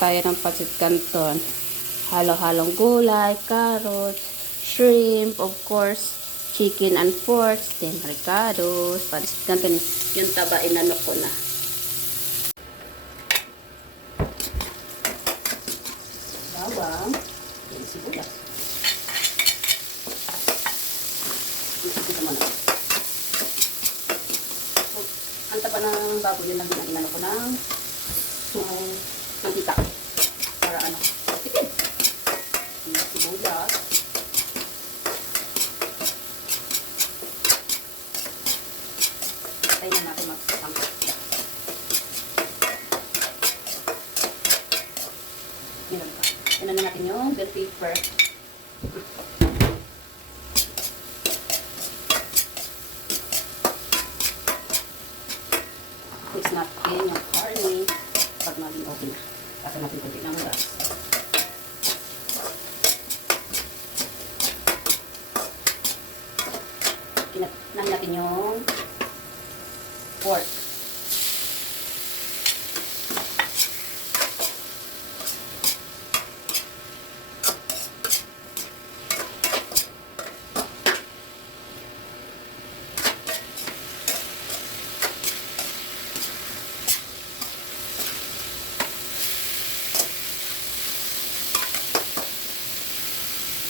tayo ng pancit canton. Halo-halong gulay, carrots, shrimp, of course, chicken and pork, then ricados, pancit canton. Yung taba, inano ko na. Bawang, then sibuyas. Ito mo na. Ang taba ng baboy, yun lang yung inano ko ng mantika. Para ano, tipid. Sibuyas. Tayo na natin mag-sangkot. Meron pa. Yan na natin yung bell pepper. Mix natin yung karne. Pag maging okay na. Kasi natin kunti ng gas. Kinatnan natin yung pork.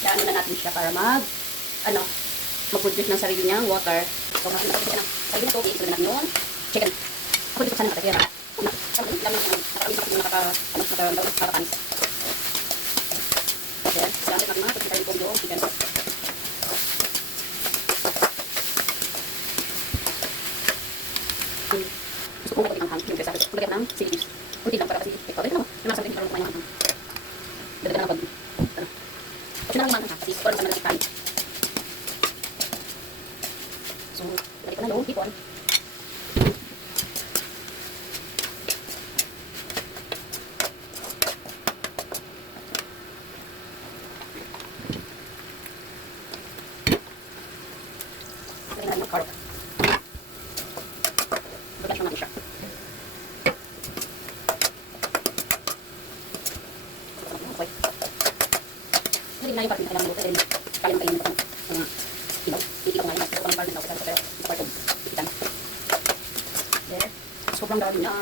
Daanan na natin siya para mag-produce ng sarili niyang water. So, mag-produce siya ng sarili na tubig. Ito na natin yung chicken. Ako dito sana nakatira. Nakakapanis. Okay, daanan natin mga pagkita yung yung chicken. Gusto ko ang hang. Yung kaya sabi, kulagyan ng silius. Kunti lang para kasi ito. Dito naman. Yung mga sabi, parang kumain ang hang. Dito na lang kasi na naman kasi parang sa mga kain. So, balik ko na yung hipon. Balik na yung carrot. Balik natin siya. Okay. Hindi na yung parang kailangan luto. Kaya na kainin ko itong ilaw. Iilaw nga yun. Ito ang parang ilaw. Pero ito parang ipitan. There. Sobrang dami na.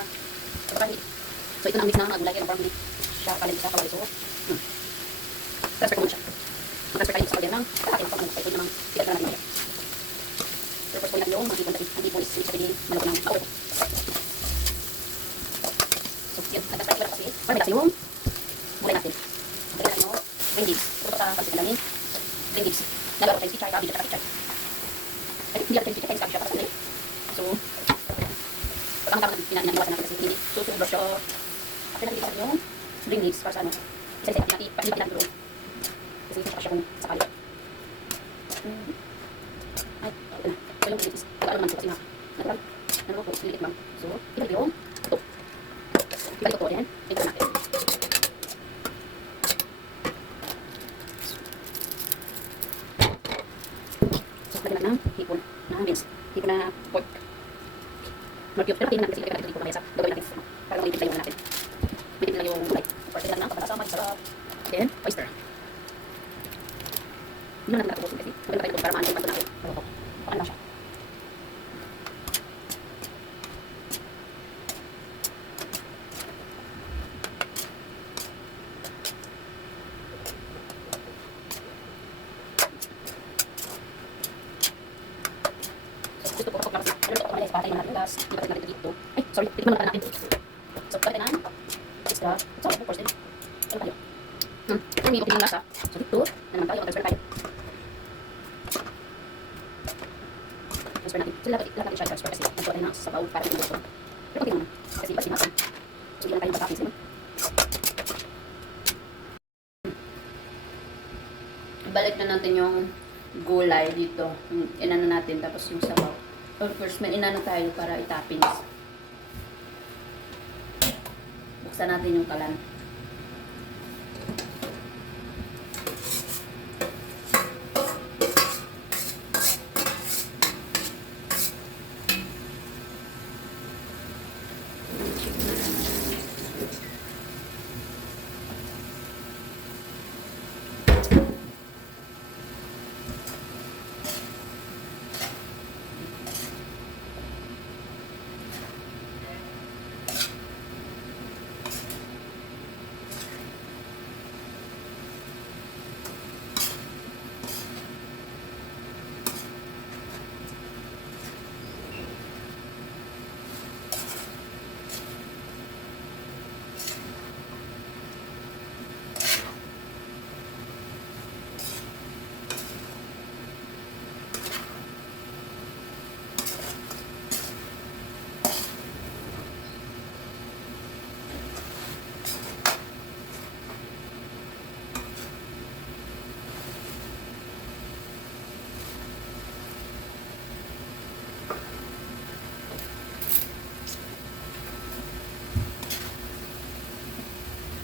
So ito na ang mix na mga gulay. Kaya parang hindi siya kalit sa kawali. So, transfer ko muna siya. Transfer tayo sa kawali ng kakati ng pamang. Ito namang sikat na natin. Pero first ko natin yung mga tipon is sabihin manok ng power. So yun. Nagkaspa ko kasi parang may kasi yung gulay natin. Lagyan natin yung green leaves. Ito sa pansit na namin. Green leaves. Nagaro tayo si Chai, cabbage, at saka Chai. Ay, hindi ako tayo si Chai, cabbage, para sa kanil. So, pag ang tama natin, iniwasan natin kasi hindi susobra siya. After natin ipasok yung green leaves para sa ano. Isa-isa natin, hindi natin doon. Kasi isa siya kung sakali. Ay, ito na. So, yung green leaves. Tagaan naman siya kasi nga. Natural. Ano po, lilit lang. So, ibalik yung ito. Ibalik ko po yan. Ito natin. Lagyan natin ng hipon na beans. Hipon na pork. More cubes. Pero tingnan natin kasi ilagay natin ito hipon mamaya sa gagawin natin. Para malitid lang yung natin. Malitid lang yung gulay. Pork tingnan ng kapatasa, masarap. Then, oyster. Hindi naman natin natutusin kasi maganda tayo para maansin natin natin. Baka na siya. Gusto ko kasi ano ito kumain patay natin gas. Ipatin natin dito. Ay, sorry, tikman na natin. So, pwede na. Isda. Sorry, of course din. Ano tayo? For me, okay yung lasa. So, dito na naman tayo. Mag-transfer tayo. Transfer natin. So, lahat natin siya transfer kasi nagsuwa tayo ng sabaw para sa gusto. Pero okay naman. Kasi iba sinasan. So, hindi na tayo patapis naman. Balik na natin yung gulay dito. Inano natin tapos yung sabaw. Of course, may inano tayo para itapins. Buksan natin yung kalan.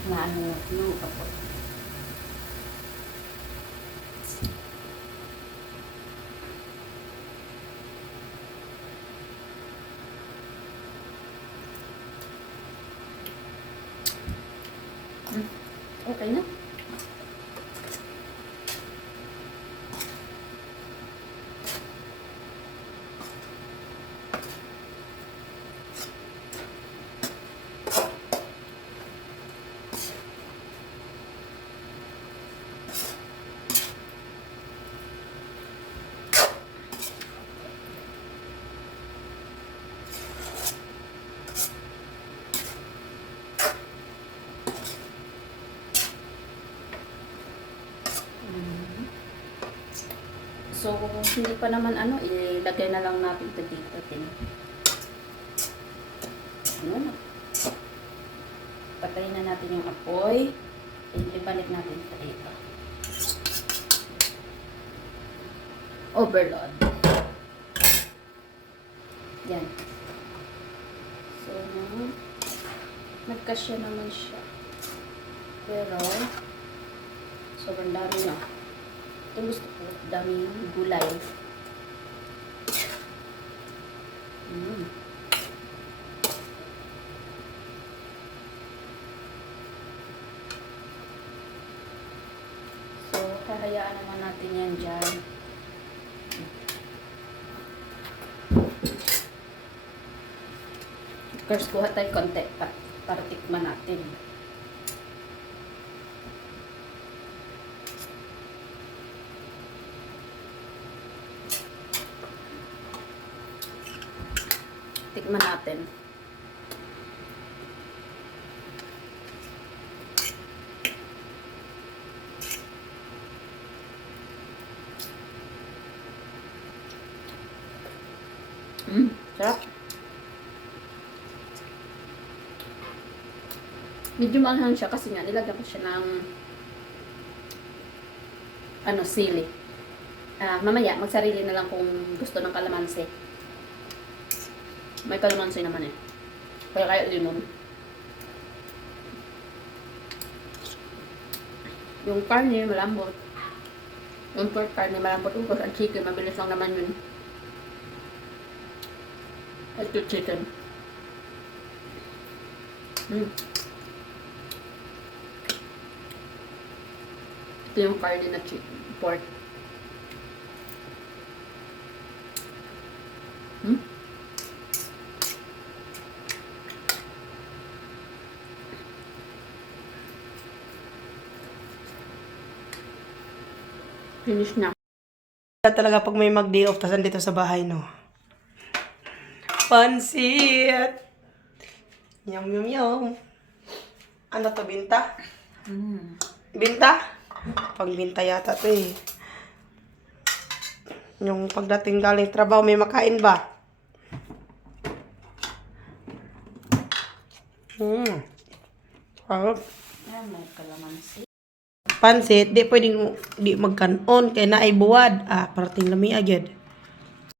na ano no kapot. Okay na. So, hindi pa naman ano, ilagay na lang natin ito dito. Ano? Patayin na natin yung apoy. Ibalik natin ito dito. Overload. Yan. So, nagkasya naman siya. Pero, sobrang dami na. Ito gusto ko, daming gulay. So, hahayaan naman natin yan dyan. Of course, kuha tayo konti para tikman natin. Tikman natin. Sarap. Medyo maanghang siya kasi nga nilagyan ko siya ng sili. Mamaya magsarili na lang kung gusto ng kalamansi. May kalamansi naman eh. Kaya limon. Yung karne malambot. Yung pork karne malambot. Yung pork chicken mabilis lang naman yun. Ito chicken. Ito yung karne na pork. Finish na. Talaga pag may mag-day off, tas andito sa bahay, no? Pansit! Yum, yum, yum. Ano to, binta? Binta? Pangbinta yata to eh. Yung pagdating galing trabaho, may makain ba? Sarap. Ayan, may kalamansi. Pansit, di pwedeng di magkanon kay naay buwad. Parating lami agad.